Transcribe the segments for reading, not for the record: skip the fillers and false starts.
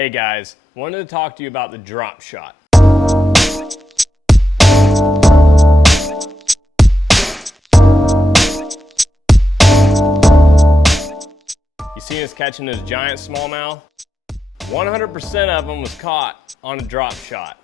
Hey guys, wanted to talk to you about the Dropshot. You seen us catching those giant smallmouth? 100% of them was caught on a Dropshot.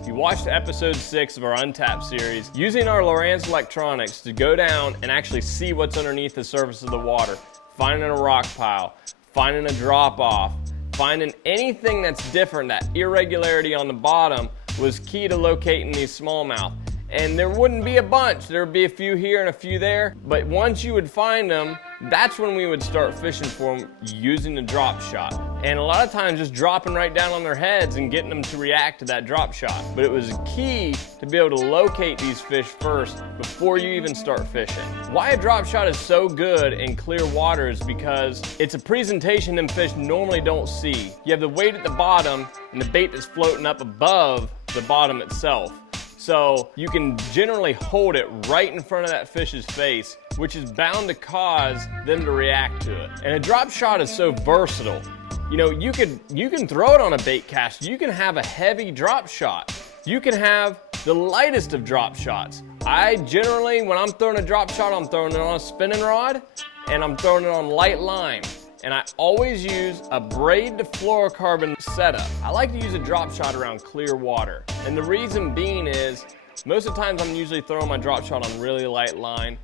If you watched episode 6 of our Untapped series, using our Lowrance electronics to go down and actually see what's underneath the surface of the water, finding a rock pile, finding a drop off, finding anything that's different, that irregularity on the bottom was key to locating these smallmouth. And there wouldn't be a bunch, there would be a few here and a few there, but once you would find them, that's when we would start fishing for them using the drop shot. And a lot of times just dropping right down on their heads and getting them to react to that drop shot. But it was key to be able to locate these fish first before you even start fishing. Why a drop shot is so good in clear water is because it's a presentation them fish normally don't see. You have the weight at the bottom and the bait that's floating up above the bottom itself. So you can generally hold it right in front of that fish's face, which is bound to cause them to react to it. And a drop shot is so versatile. You know, you can throw it on a bait cast. You can have a heavy drop shot. You can have the lightest of drop shots. I generally, when I'm throwing a drop shot, I'm throwing it on a spinning rod and I'm throwing it on light line. And I always use a braid to fluorocarbon setup. I like to use a drop shot around clear water. And the reason being is, most of the times I'm usually throwing my drop shot on really light line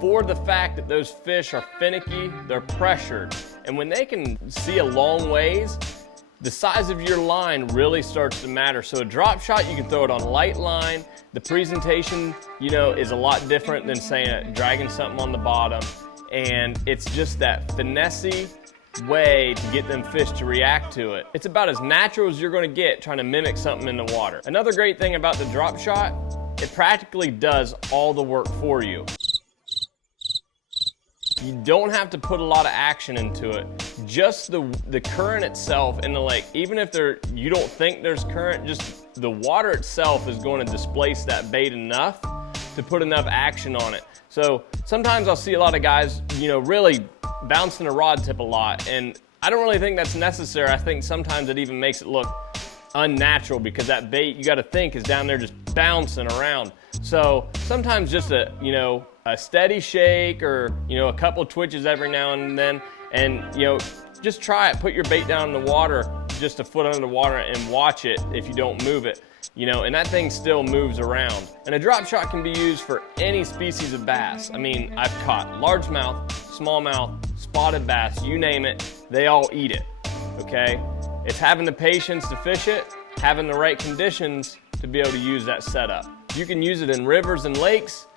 for the fact that those fish are finicky, they're pressured. And when they can see a long ways, the size of your line really starts to matter. So a drop shot, you can throw it on light line. The presentation, you know, is a lot different than saying dragging something on the bottom. And it's just that finessey way to get them fish to react to it. It's about as natural as you're going to get trying to mimic something in the water. Another great thing about the drop shot, it practically does all the work for you. You don't have to put a lot of action into it. Just the current itself in the lake, even if you don't think there's current, just the water itself is going to displace that bait enough to put enough action on it. So sometimes I'll see a lot of guys, you know, really bouncing a rod tip a lot, and I don't really think that's necessary. I think sometimes it even makes it look unnatural because that bait, you got to think, is down there just bouncing around. So sometimes just a steady shake or, you know, a couple twitches every now and then, and, you know, just try it. Put your bait down in the water, just a foot under the water, and watch it if you don't move it. You know, and that thing still moves around. And a drop shot can be used for any species of bass. I mean, I've caught largemouth, smallmouth, spotted bass, you name it, they all eat it, okay? It's having the patience to fish it, having the right conditions to be able to use that setup. You can use it in rivers and lakes,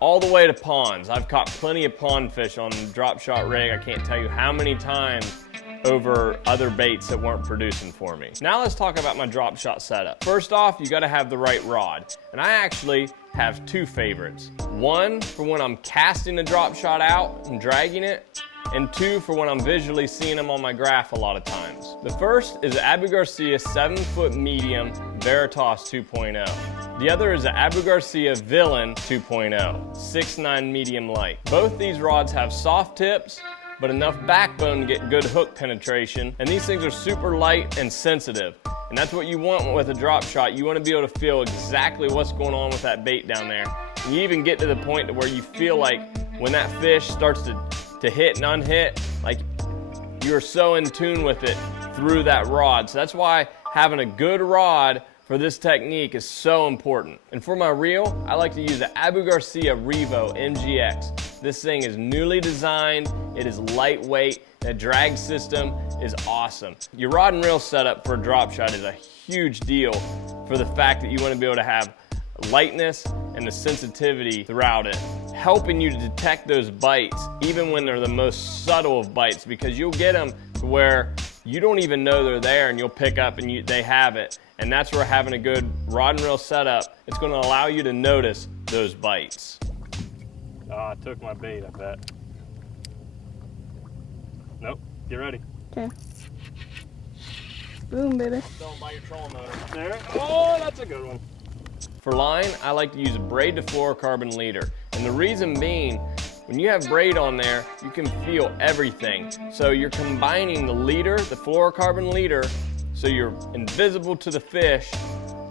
all the way to ponds. I've caught plenty of pond fish on the drop shot rig. I can't tell you how many times over other baits that weren't producing for me. Now let's talk about my drop shot setup. First off, you gotta have the right rod. And I actually have two favorites. One for when I'm casting the drop shot out and dragging it, and two for when I'm visually seeing them on my graph a lot of times. The first is the Abu Garcia 7-foot medium Veritas 2.0. The other is the Abu Garcia Villain 2.0, 6'9" medium light. Both these rods have soft tips, but enough backbone to get good hook penetration. And these things are super light and sensitive. And that's what you want with a drop shot. You want to be able to feel exactly what's going on with that bait down there. And you even get to the point to where you feel like when that fish starts to hit and unhit, like you're so in tune with it through that rod. So that's why having a good rod for this technique is so important. And for my reel, I like to use the Abu Garcia Revo MGX. This thing is newly designed, it is lightweight, the drag system is awesome. Your rod and reel setup for a drop shot is a huge deal for the fact that you want to be able to have lightness and the sensitivity throughout it, helping you to detect those bites even when they're the most subtle of bites, because you'll get them to where you don't even know they're there and you'll pick up and they have it. And that's where having a good rod and reel setup, it's going to allow you to notice those bites. Oh, I took my bait, I bet. Nope, get ready. Okay. Boom, baby. Don't buy your trolling motor. There. Oh, that's a good one. For line, I like to use a braid to fluorocarbon leader. And the reason being, When you have braid on there, you can feel everything. So you're combining the leader, the fluorocarbon leader, so you're invisible to the fish,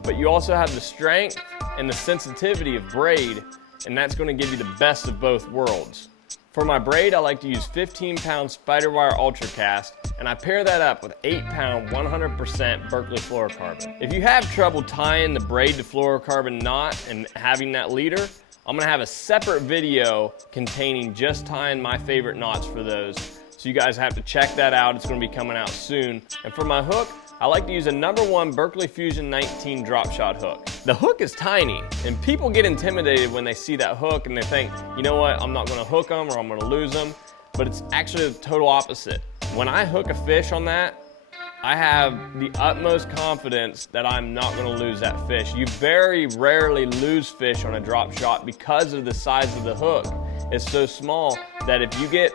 but you also have the strength and the sensitivity of braid, and that's going to give you the best of both worlds. For my braid, I like to use 15-pound Spiderwire Ultracast, and I pair that up with 8-pound 100% Berkeley fluorocarbon. If you have trouble tying the braid to fluorocarbon knot and having that leader, I'm gonna have a separate video containing just tying my favorite knots for those. So you guys have to check that out. It's gonna be coming out soon. And for my hook, I like to use a #1 Berkeley Fusion 19 drop shot hook. The hook is tiny, and people get intimidated when they see that hook and they think, you know what, I'm not gonna hook them or I'm gonna lose them, but it's actually the total opposite. When I hook a fish on that, I have the utmost confidence that I'm not gonna lose that fish. You very rarely lose fish on a drop shot because of the size of the hook. It's so small that if it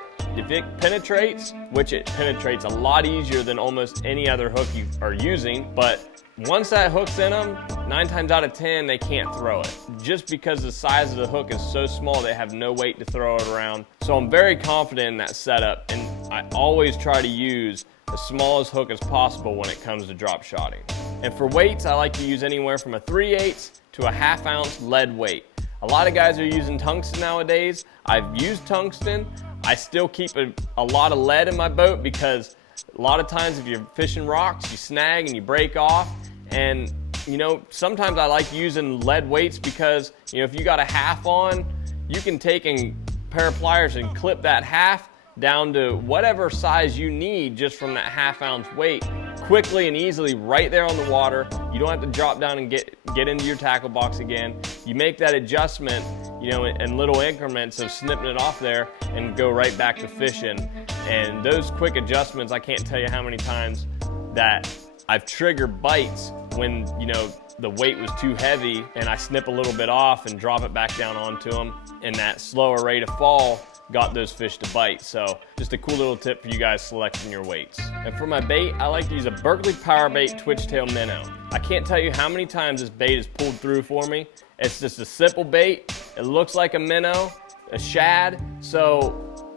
penetrates, which it penetrates a lot easier than almost any other hook you are using, but once that hook's in them, 9 times out of 10, they can't throw it. Just because the size of the hook is so small, they have no weight to throw it around. So I'm very confident in that setup, and I always try to use the smallest hook as possible when it comes to drop shotting. And for weights, I like to use anywhere from a 3/8 to a 1/2 ounce lead weight. A lot of guys are using tungsten nowadays. I've used tungsten. I still keep a lot of lead in my boat because a lot of times if you're fishing rocks, you snag and you break off. And you know, sometimes I like using lead weights because, you know, if you got a 1/2 on, you can take a pair of pliers and clip that 1/2 down to whatever size you need just from that 1/2 ounce weight quickly and easily right there on the water. You don't have to drop down and get into your tackle box again. You make that adjustment, you know, in little increments of snipping it off there and go right back to fishing. And those quick adjustments, I can't tell you how many times that I've triggered bites when, you know, the weight was too heavy and I snip a little bit off and drop it back down onto them, and that slower rate of fall got those fish to bite. So just a cool little tip for you guys selecting your weights. And for my bait, I like to use a Berkeley Power Bait Twitch Tail Minnow. I can't tell you how many times this bait has pulled through for me. It's just a simple bait. It looks like a minnow, a shad, so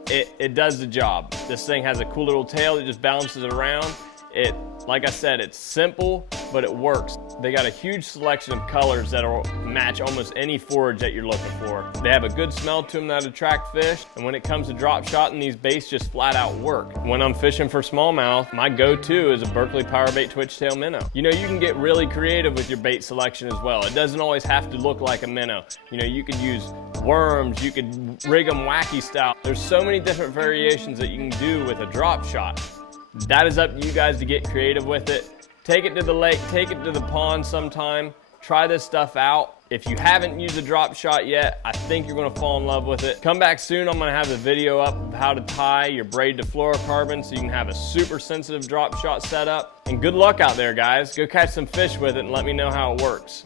it does the job. This thing has a cool little tail that just bounces around. Like I said, it's simple, but it works. They got a huge selection of colors that'll match almost any forage that you're looking for. They have a good smell to them that attract fish, and when it comes to drop shotting, these baits just flat out work. When I'm fishing for smallmouth, my go-to is a Berkeley Power Bait Twitch Tail Minnow. You know, you can get really creative with your bait selection as well. It doesn't always have to look like a minnow. You know, you could use worms, you could rig them wacky style. There's so many different variations that you can do with a drop shot. That is up to you guys to get creative with it. Take it to the lake, take it to the pond sometime. Try this stuff out. If you haven't used a drop shot yet, I think you're gonna fall in love with it. Come back soon, I'm gonna have a video up of how to tie your braid to fluorocarbon so you can have a super sensitive drop shot setup. And good luck out there, guys. Go catch some fish with it and let me know how it works.